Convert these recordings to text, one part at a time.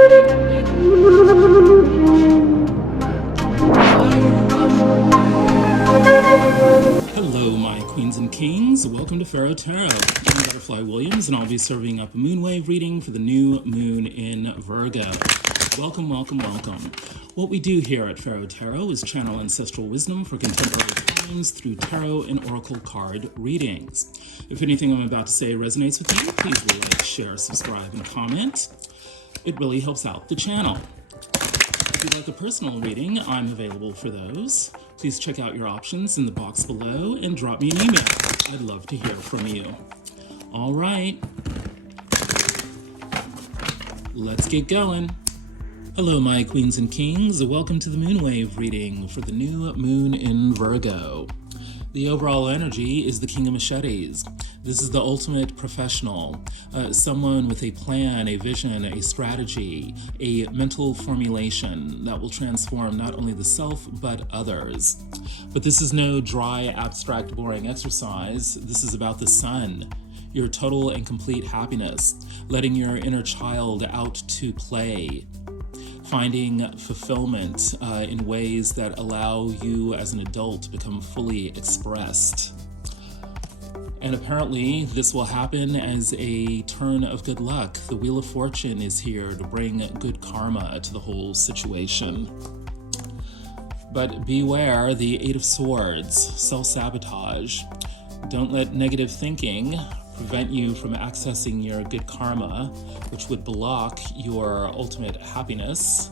Hello, my queens and kings. Welcome to Pharaoh Tarot. I'm Butterfly Williams, and I'll be serving up a moonwave reading for the new moon in Virgo. Welcome, welcome, welcome. What we do here at Pharaoh Tarot is channel ancestral wisdom for contemporary times through tarot and oracle card readings. If anything I'm about to say resonates with you, please like, share, subscribe, and comment. It really helps out the channel. If you'd like a personal reading, I'm available for those. Please check out your options in the box below and drop me an email. I'd love to hear from you. All right, let's get going. Hello, my queens and kings. Welcome to the moonwave reading for the new moon in Virgo. The overall energy is the King of Machetes. This is the ultimate professional, someone with a plan, a vision, a strategy, a mental formulation that will transform not only the self, but others. But this is no dry, abstract, boring exercise. This is about the sun, your total and complete happiness, letting your inner child out to play, finding fulfillment in ways that allow you as an adult to become fully expressed. And apparently this will happen as a turn of good luck. The Wheel of Fortune is here to bring good karma to the whole situation. But beware the Eight of Swords, self-sabotage. Don't let negative thinking prevent you from accessing your good karma, which would block your ultimate happiness.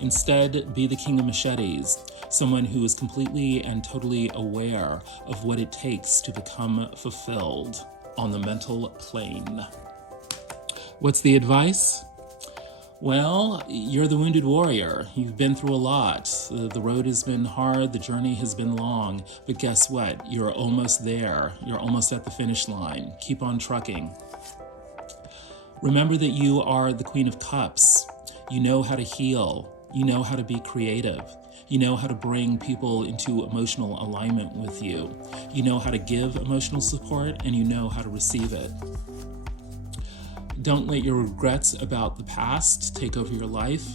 Instead, be the King of Machetes, someone who is completely and totally aware of what it takes to become fulfilled on the mental plane. What's the advice? Well, you're the wounded warrior. You've been through a lot. The road has been hard, the journey has been long, but guess what? You're almost there. You're almost at the finish line. Keep on trucking. Remember that you are the Queen of Cups. You know how to heal. You know how to be creative. You know how to bring people into emotional alignment with you. You know how to give emotional support, and you know how to receive it. Don't let your regrets about the past take over your life.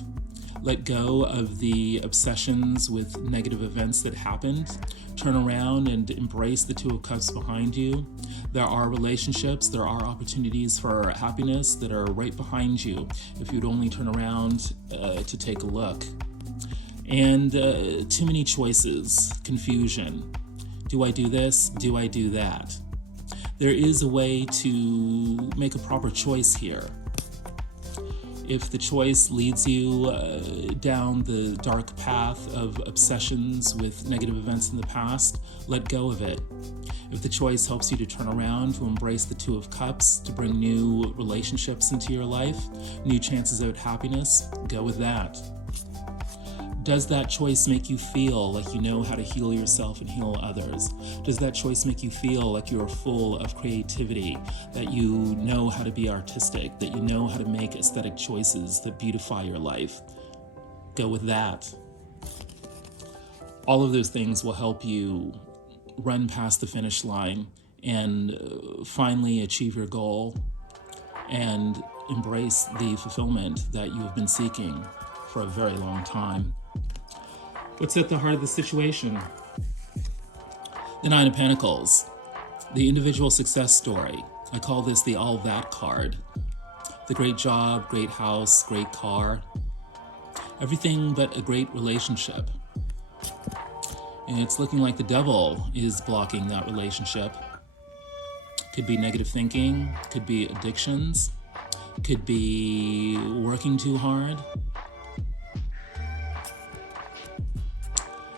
Let go of the obsessions with negative events that happened. Turn around and embrace the Two of Cups behind you. There are relationships, there are opportunities for happiness that are right behind you if you'd only turn around to take a look. And too many choices, confusion. Do I do this? Do I do that? There is a way to make a proper choice here. If the choice leads you down the dark path of obsessions with negative events in the past, let go of it. If the choice helps you to turn around, to embrace the Two of Cups, to bring new relationships into your life, new chances at happiness, go with that. Does that choice make you feel like you know how to heal yourself and heal others? Does that choice make you feel like you are full of creativity, that you know how to be artistic, that you know how to make aesthetic choices that beautify your life? Go with that. All of those things will help you run past the finish line and finally achieve your goal and embrace the fulfillment that you have been seeking for a very long time. What's at the heart of the situation? The Nine of Pentacles, the individual success story. I call this the all that card. The great job, great house, great car, everything but a great relationship. And it's looking like the devil is blocking that relationship. Could be negative thinking, could be addictions, could be working too hard.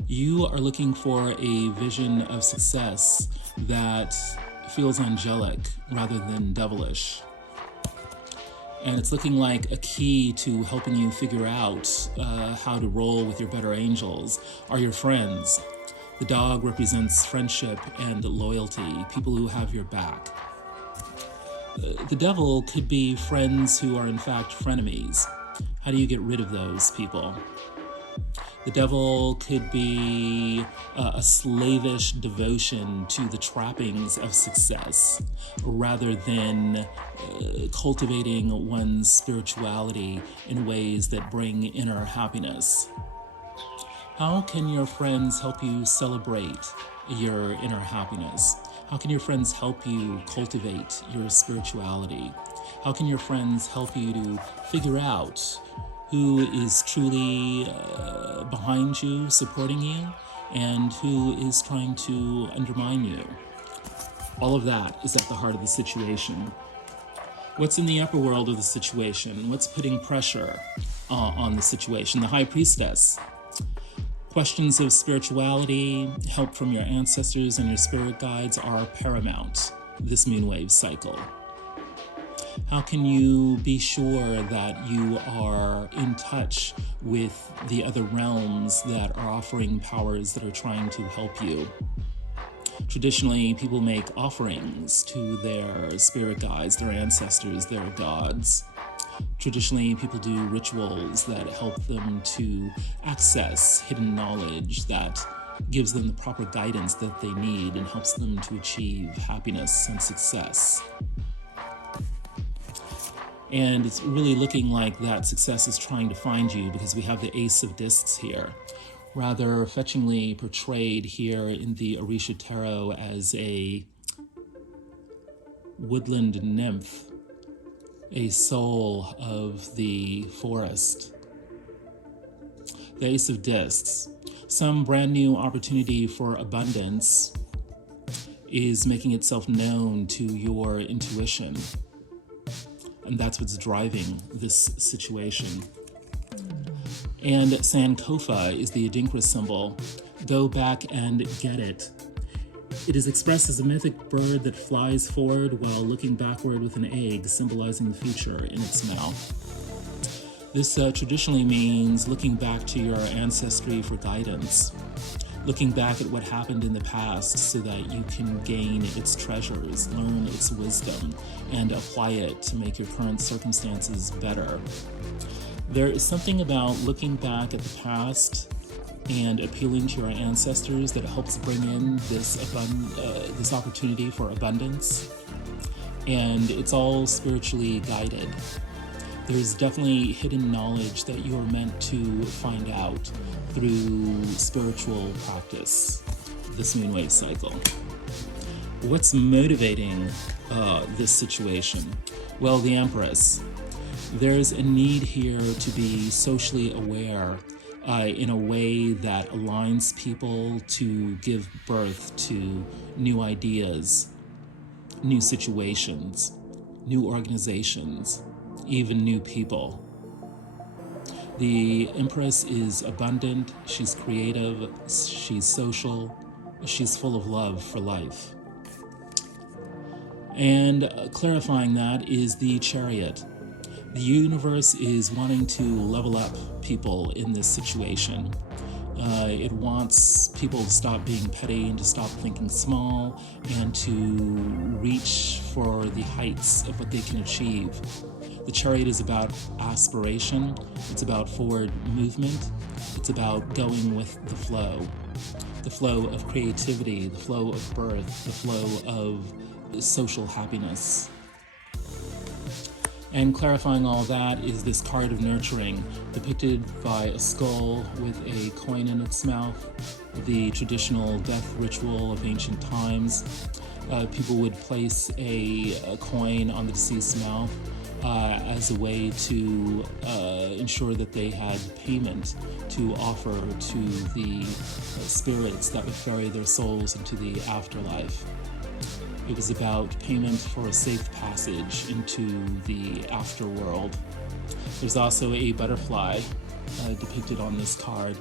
You are looking for a vision of success that feels angelic rather than devilish. And it's looking like a key to helping you figure out how to roll with your better angels are your friends. The dog represents friendship and loyalty, people who have your back. The devil could be friends who are in fact frenemies. How do you get rid of those people? The devil could be a slavish devotion to the trappings of success rather than cultivating one's spirituality in ways that bring inner happiness. How can your friends help you celebrate your inner happiness? How can your friends help you cultivate your spirituality? How can your friends help you to figure out who is truly behind you, supporting you, and who is trying to undermine you? All of that is at the heart of the situation. What's in the upper world of the situation? What's putting pressure on the situation? The High Priestess. Questions of spirituality, help from your ancestors and your spirit guides are paramount this moonwave cycle. How can you be sure that you are in touch with the other realms that are offering powers that are trying to help you? Traditionally, people make offerings to their spirit guides, their ancestors, their gods. Traditionally, people do rituals that help them to access hidden knowledge that gives them the proper guidance that they need and helps them to achieve happiness and success. And it's really looking like that success is trying to find you because we have the Ace of Discs here, rather fetchingly portrayed here in the Orisha Tarot as a woodland nymph, a soul of the forest. The Ace of Discs. Some brand new opportunity for abundance is making itself known to your intuition. And that's what's driving this situation. And Sankofa is the Adinkra symbol. Go back and get it. It is expressed as a mythic bird that flies forward while looking backward with an egg, symbolizing the future in its mouth. This traditionally means looking back to your ancestry for guidance, looking back at what happened in the past so that you can gain its treasures, learn its wisdom, and apply it to make your current circumstances better. There is something about looking back at the past and appealing to your ancestors that helps bring in this opportunity for abundance. And it's all spiritually guided. There's definitely hidden knowledge that you're meant to find out through spiritual practice this moonwave cycle. What's motivating this situation? Well, the Empress. There's a need here to be socially aware in a way that aligns people to give birth to new ideas, new situations, new organizations, even new people. The Empress is abundant, she's creative, she's social, she's full of love for life. And clarifying that is the Chariot. The universe is wanting to level up people in this situation. It wants people to stop being petty and to stop thinking small and to reach for the heights of what they can achieve. The Chariot is about aspiration, it's about forward movement, it's about going with the flow of creativity, the flow of birth, the flow of social happiness. And clarifying all that is this card of nurturing, depicted by a skull with a coin in its mouth, the traditional death ritual of ancient times. People would place a coin on the deceased's mouth as a way to ensure that they had payment to offer to the spirits that would ferry their souls into the afterlife. It was about payment for a safe passage into the afterworld. There's also a butterfly depicted on this card.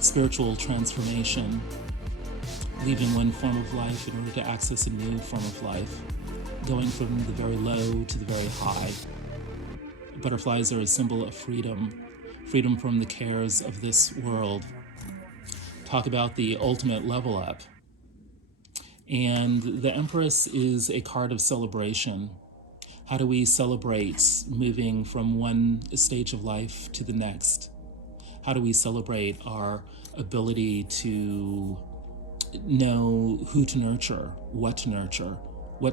Spiritual transformation, leaving one form of life in order to access a new form of life, going from the very low to the very high. Butterflies are a symbol of freedom, freedom from the cares of this world. Talk about the ultimate level up. And the Empress is a card of celebration. How do we celebrate moving from one stage of life to the next? How do we celebrate our ability to know who to nurture, what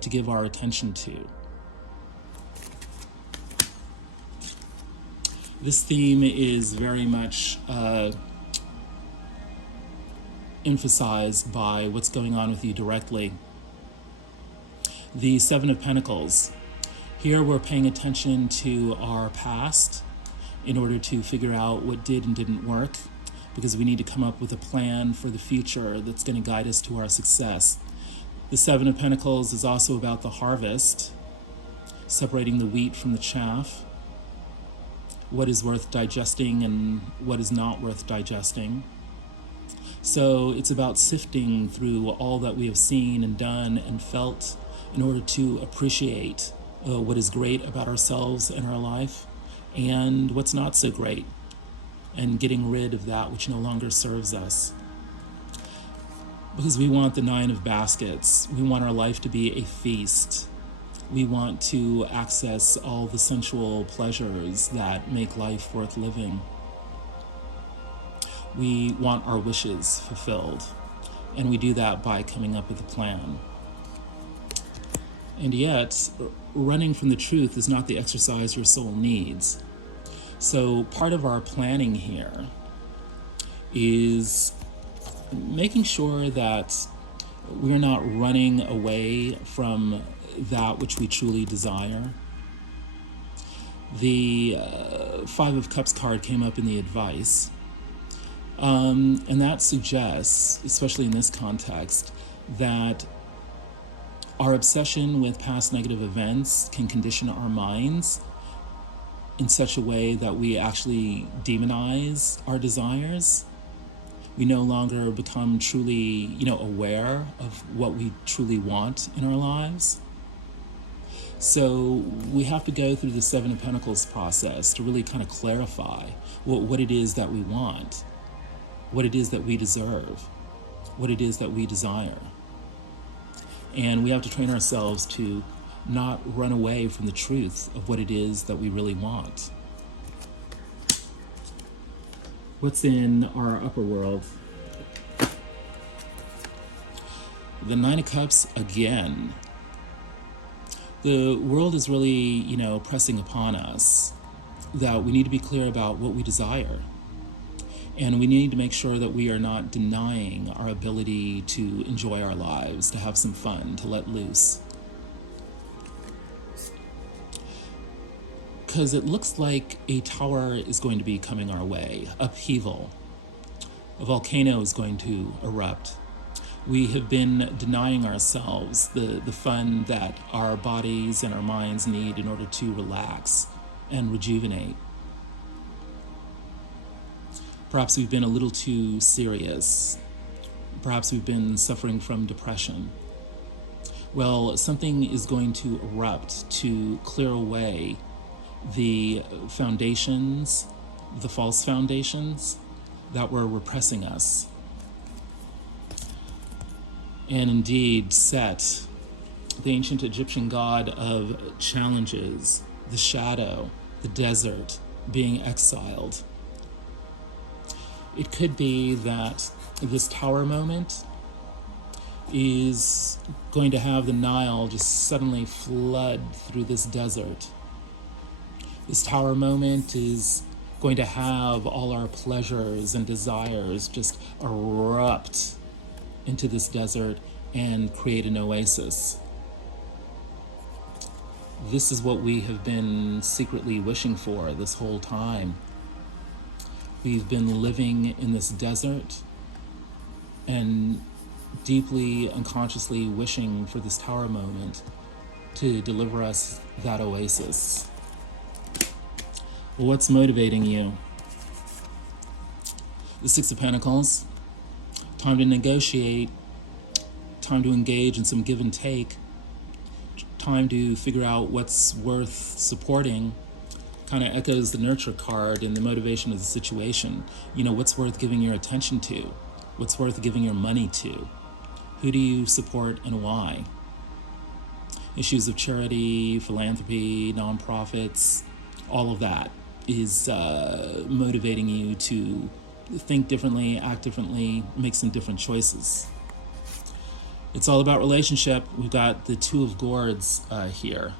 to give our attention to? This theme is very much emphasized by what's going on with you directly. The Seven of Pentacles. Here we're paying attention to our past in order to figure out what did and didn't work, because we need to come up with a plan for the future that's going to guide us to our success. The Seven of Pentacles is also about the harvest, separating the wheat from the chaff, what is worth digesting and what is not worth digesting. So it's about sifting through all that we have seen and done and felt in order to appreciate what is great about ourselves and our life and what's not so great, and getting rid of that which no longer serves us. Because we want the Nine of Baskets. We want our life to be a feast. We want to access all the sensual pleasures that make life worth living. We want our wishes fulfilled, and we do that by coming up with a plan. And yet, running from the truth is not the exercise your soul needs. So part of our planning here is making sure that we're not running away from that which we truly desire. The Five of Cups card came up in the advice. And that suggests, especially in this context, that our obsession with past negative events can condition our minds in such a way that we actually demonize our desires. We no longer become truly, aware of what we truly want in our lives. So we have to go through the Seven of Pentacles process to really kind of clarify what it is that we want, what it is that we deserve, what it is that we desire. And we have to train ourselves to not run away from the truth of what it is that we really want. What's in our upper world? The Nine of Cups again. The world is really, pressing upon us that we need to be clear about what we desire. And we need to make sure that we are not denying our ability to enjoy our lives, to have some fun, to let loose. Because it looks like a tower is going to be coming our way, upheaval. A volcano is going to erupt. We have been denying ourselves the fun that our bodies and our minds need in order to relax and rejuvenate. Perhaps we've been a little too serious. Perhaps we've been suffering from depression. Well, something is going to erupt to clear away the foundations, the false foundations that were repressing us. And indeed, Set, the ancient Egyptian god of challenges, the shadow, the desert, being exiled. It could be that this tower moment is going to have the Nile just suddenly flood through this desert. This tower moment is going to have all our pleasures and desires just erupt into this desert and create an oasis. This is what we have been secretly wishing for this whole time. We've been living in this desert and deeply unconsciously wishing for this tower moment to deliver us that oasis. Well, what's motivating you? The Six of Pentacles. Time to negotiate. Time to engage in some give and take. Time to figure out what's worth supporting. Kind of echoes the nurture card and the motivation of the situation. What's worth giving your attention to? What's worth giving your money to? Who do you support and why? Issues of charity, philanthropy, nonprofits, all of that. is motivating you to think differently, act differently, make some different choices. It's all about relationship. We've got the Two of Gourds here.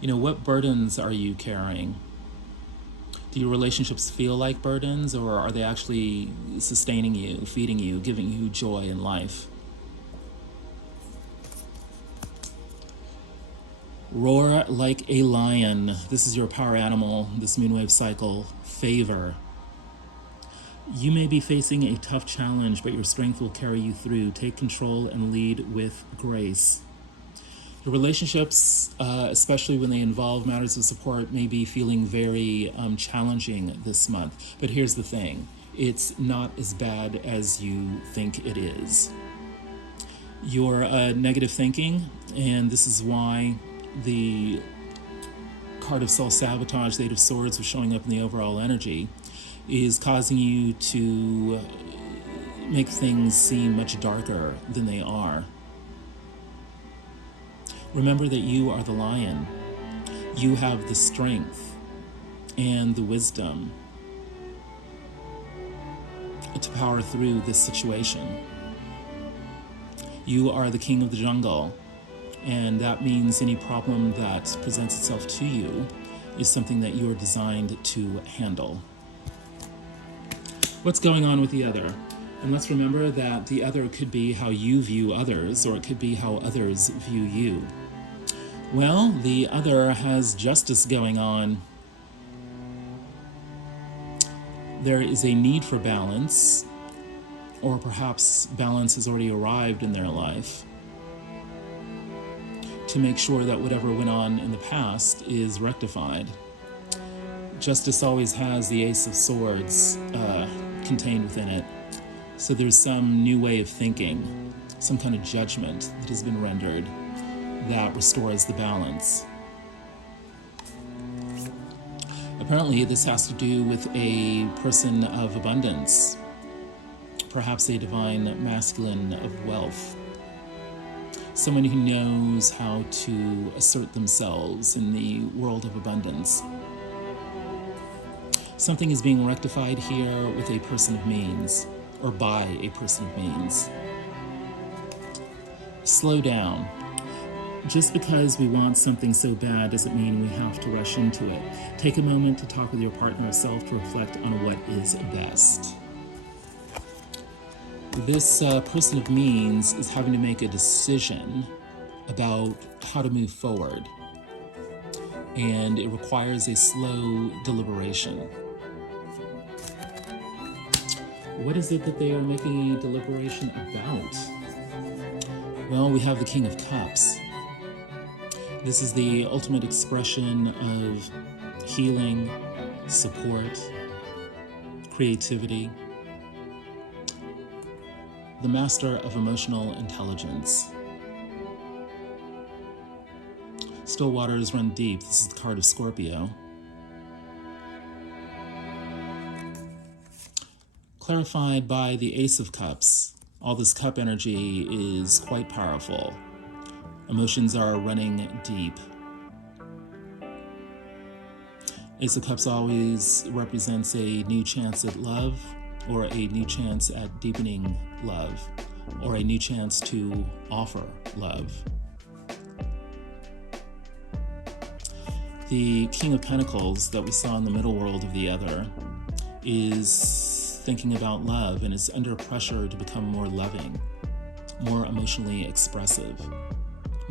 What burdens are you carrying? Do your relationships feel like burdens, or are they actually sustaining you, feeding you, giving you joy in life? Roar like a lion. This is your power animal, this moonwave cycle. Favor. You may be facing a tough challenge, but your strength will carry you through. Take control and lead with grace. Your relationships, especially when they involve matters of support, may be feeling very challenging this month. But here's the thing. It's not as bad as you think it is. Your negative thinking, and this is why the card of self-sabotage, the Eight of Swords, was showing up in the overall energy, is causing you to make things seem much darker than they are. Remember that you are the lion. You have the strength and the wisdom to power through this situation. You are the king of the jungle, and that means any problem that presents itself to you is something that you are designed to handle. What's going on with the other? And let's remember that the other could be how you view others, or it could be how others view you. Well, the other has justice going on. There is a need for balance, or perhaps balance has already arrived in their life, to make sure that whatever went on in the past is rectified. Justice always has the Ace of Swords contained within it. So there's some new way of thinking, some kind of judgment that has been rendered that restores the balance. Apparently, this has to do with a person of abundance, perhaps a divine masculine of wealth, someone who knows how to assert themselves in the world of abundance. Something is being rectified here with a person of means, or by a person of means. Slow down. Just because we want something so bad doesn't mean we have to rush into it. Take a moment to talk with your partner or self to reflect on what is best. This person of means is having to make a decision about how to move forward, and it requires a slow deliberation. What is it that they are making a deliberation about? Well, we have the King of Cups. This is the ultimate expression of healing, support, creativity. The master of emotional intelligence. Still waters run deep. This is the card of Scorpio. Clarified by the Ace of Cups. All this cup energy is quite powerful. Emotions are running deep. Ace of Cups always represents a new chance at love, or a new chance at deepening love, or a new chance to offer love. The King of Pentacles that we saw in the middle world of the other is thinking about love and is under pressure to become more loving, more emotionally expressive,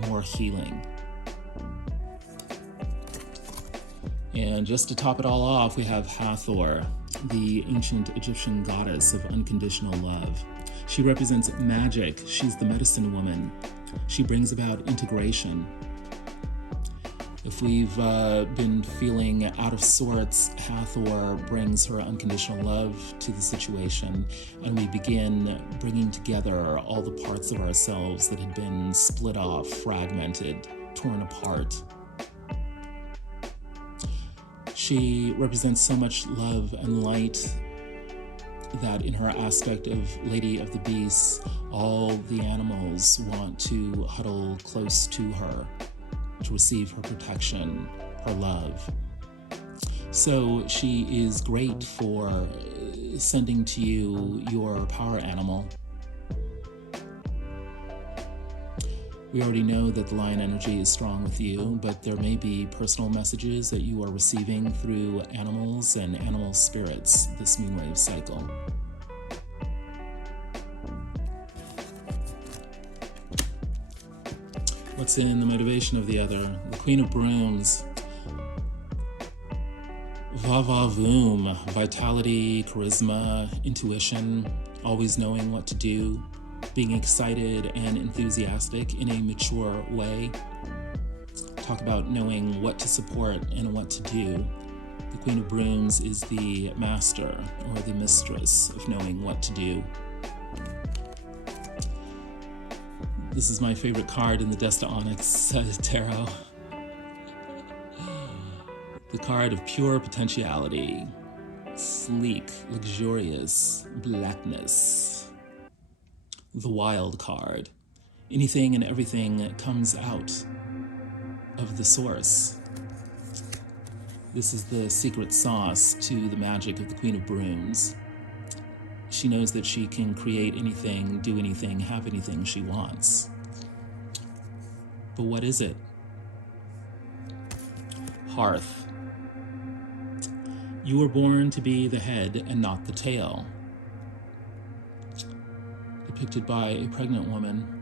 more healing. And just to top it all off, we have Hathor, the ancient Egyptian goddess of unconditional love. She represents magic. She's the medicine woman. She brings about integration. If we've been feeling out of sorts, Hathor brings her unconditional love to the situation, and we begin bringing together all the parts of ourselves that had been split off, fragmented, torn apart. She represents so much love and light that in her aspect of Lady of the Beasts, all the animals want to huddle close to her to receive her protection, her love. So she is great for sending to you your power animal. We already know that the lion energy is strong with you, but there may be personal messages that you are receiving through animals and animal spirits this moonwave cycle. What's in the motivation of the other? The Queen of Brooms. Va-va-voom. Vitality, charisma, intuition, always knowing what to do, being excited and enthusiastic in a mature way. Talk about knowing what to support and what to do. The Queen of Brooms is the master or the mistress of knowing what to do. This is my favorite card in the Desta Onyx tarot. The card of pure potentiality. Sleek, luxurious, blackness. The wild card. Anything and everything comes out of the source. This is the secret sauce to the magic of the Queen of Brooms. She knows that she can create anything, do anything, have anything she wants. But what is it? Hearth. You were born to be the head and not the tail. Depicted by a pregnant woman.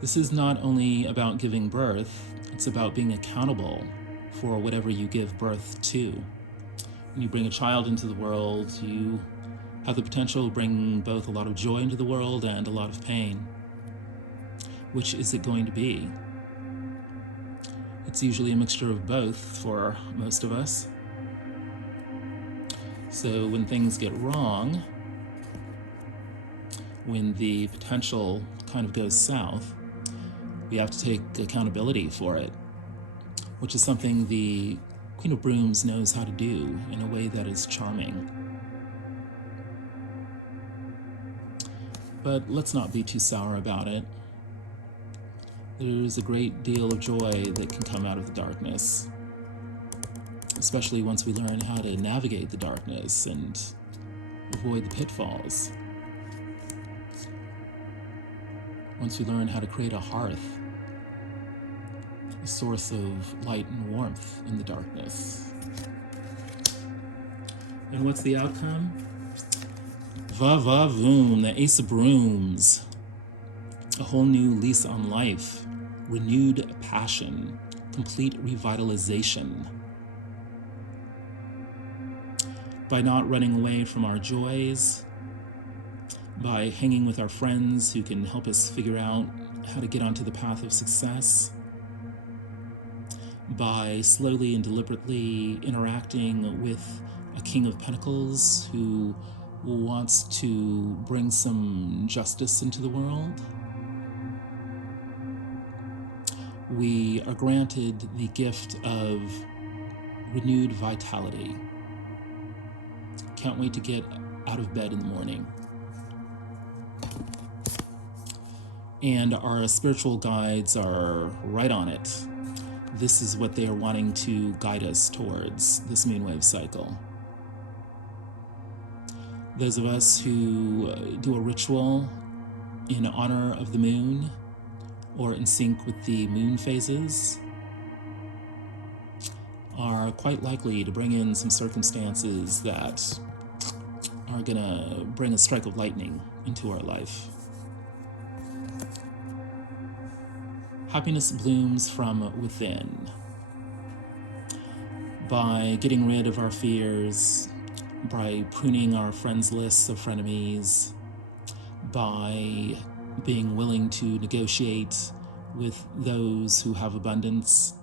This is not only about giving birth, it's about being accountable for whatever you give birth to. When you bring a child into the world, you have the potential to bring both a lot of joy into the world and a lot of pain. Which is it going to be? It's usually a mixture of both for most of us. So when things get wrong, when the potential kind of goes south, we have to take accountability for it, which is something the Queen of Brooms knows how to do in a way that is charming. But let's not be too sour about it. There's a great deal of joy that can come out of the darkness, especially once we learn how to navigate the darkness and avoid the pitfalls. Once we learn how to create a hearth, a source of light and warmth in the darkness. And what's the outcome? Va-va-voom, the Ace of Brooms. A whole new lease on life, renewed passion, complete revitalization. By not running away from our joys, by hanging with our friends who can help us figure out how to get onto the path of success, by slowly and deliberately interacting with a King of Pentacles who wants to bring some justice into the world. We are granted the gift of renewed vitality. Can't wait to get out of bed in the morning. And our spiritual guides are right on it. This is what they are wanting to guide us towards this moonwave cycle. Those of us who do a ritual in honor of the moon or in sync with the moon phases are quite likely to bring in some circumstances that are gonna bring a strike of lightning into our life. Happiness blooms from within. By getting rid of our fears, by pruning our friends lists of frenemies, by being willing to negotiate with those who have abundance,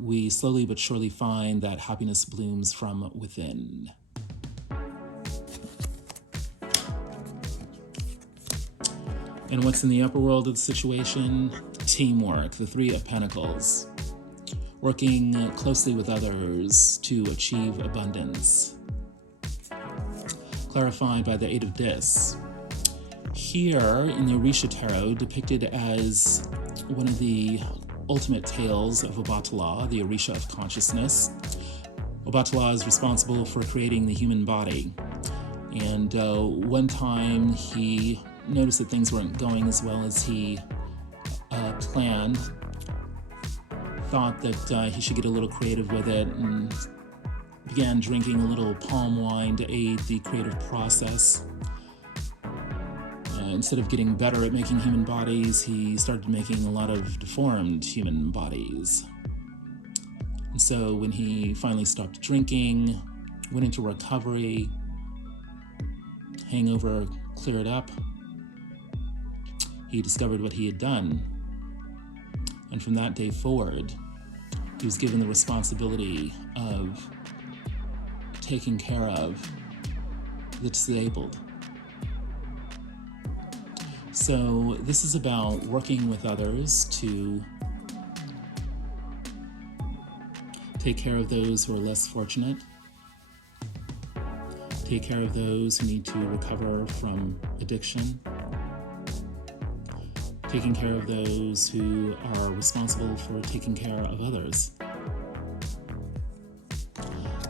we slowly but surely find that happiness blooms from within. And what's in the upper world of the situation? Teamwork, the Three of Pentacles. Working closely with others to achieve abundance. Clarified by the Eight of Dis. Here in the Orisha Tarot, depicted as one of the ultimate tales of Obatala, the Orisha of consciousness. Obatala is responsible for creating the human body. And one time he noticed that things weren't going as well as he planned, thought that he should get a little creative with it, and began drinking a little palm wine to aid the creative process. Instead of getting better at making human bodies, he started making a lot of deformed human bodies. And so when he finally stopped drinking, went into recovery, hangover cleared up, he discovered what he had done. And from that day forward, he was given the responsibility of taking care of the disabled. So this is about working with others to take care of those who are less fortunate, take care of those who need to recover from addiction, taking care of those who are responsible for taking care of others.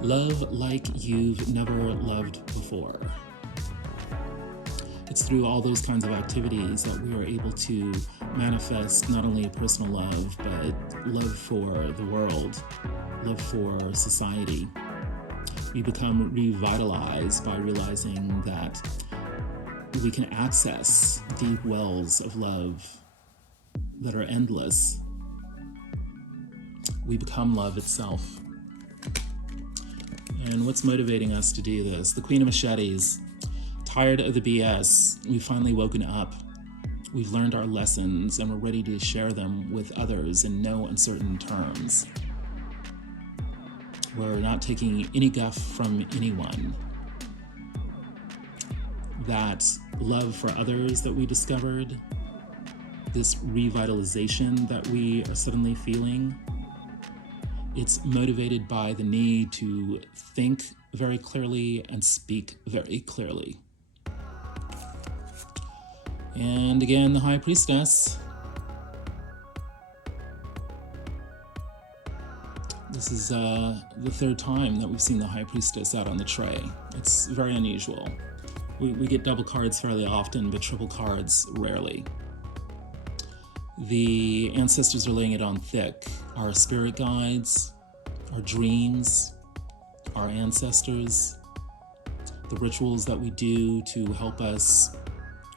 Love like you've never loved before. It's through all those kinds of activities that we are able to manifest not only personal love, but love for the world, love for society. We become revitalized by realizing that we can access deep wells of love that are endless. We become love itself. And what's motivating us to do this? The Queen of Machetes. Tired of the BS, we've finally woken up. We've learned our lessons and we're ready to share them with others in no uncertain terms. We're not taking any guff from anyone. That love for others that we discovered, this revitalization that we are suddenly feeling, it's motivated by the need to think very clearly and speak very clearly. And again, the High Priestess. This is the third time that we've seen the High Priestess out on the tray. It's very unusual. We get double cards fairly often, but triple cards rarely. The ancestors are laying it on thick. Our spirit guides, our dreams, our ancestors, the rituals that we do to help us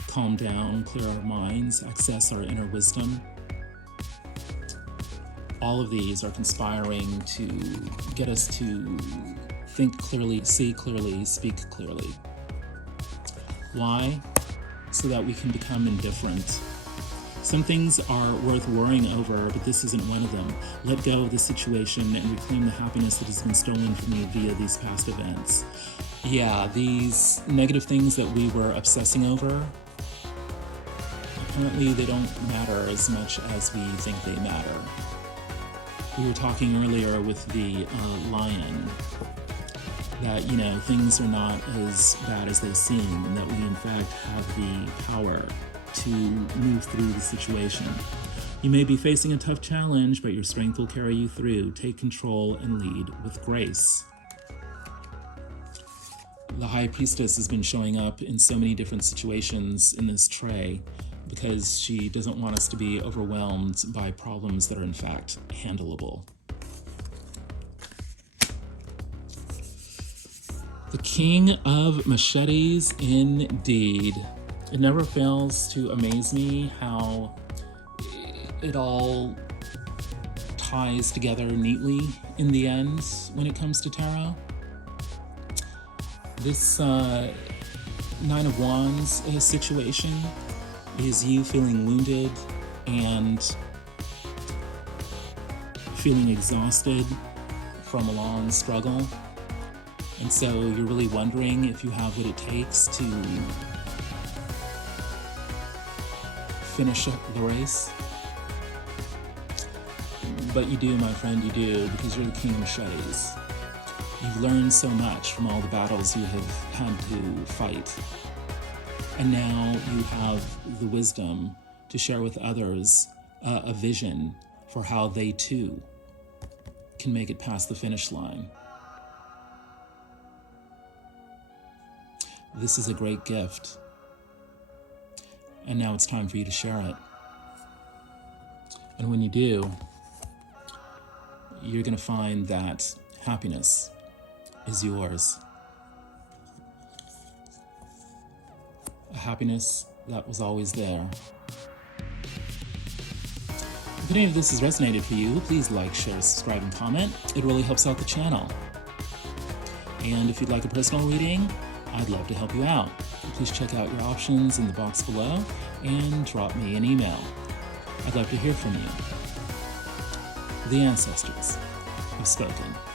calm down, clear our minds, access our inner wisdom. All of these are conspiring to get us to think clearly, see clearly, speak clearly. Why? So that we can become indifferent. Some things are worth worrying over, but this isn't one of them. Let go of the situation and reclaim the happiness that has been stolen from you via these past events. Yeah, these negative things that we were obsessing over, apparently they don't matter as much as we think they matter. We were talking earlier with the lion that, things are not as bad as they seem, and that we in fact have the power to move through the situation. You may be facing a tough challenge, but your strength will carry you through. Take control and lead with grace. The High Priestess has been showing up in so many different situations in this tray because she doesn't want us to be overwhelmed by problems that are in fact handleable. The King of Machetes, indeed. It never fails to amaze me how it all ties together neatly in the end when it comes to tarot. This Nine of Wands situation is you feeling wounded and feeling exhausted from a long struggle. And so you're really wondering if you have what it takes to finish up the race. But you do, my friend, you do, because you're the King of Machetes. You've learned so much from all the battles you have had to fight. And now you have the wisdom to share with others a vision for how they too can make it past the finish line. This is a great gift. And now it's time for you to share it. And when you do, you're going to find that happiness is yours. A happiness that was always there. If any of this has resonated for you, please like, share, subscribe, and comment. It really helps out the channel. And if you'd like a personal reading, I'd love to help you out. Please check out your options in the box below and drop me an email. I'd love to hear from you. The ancestors have spoken.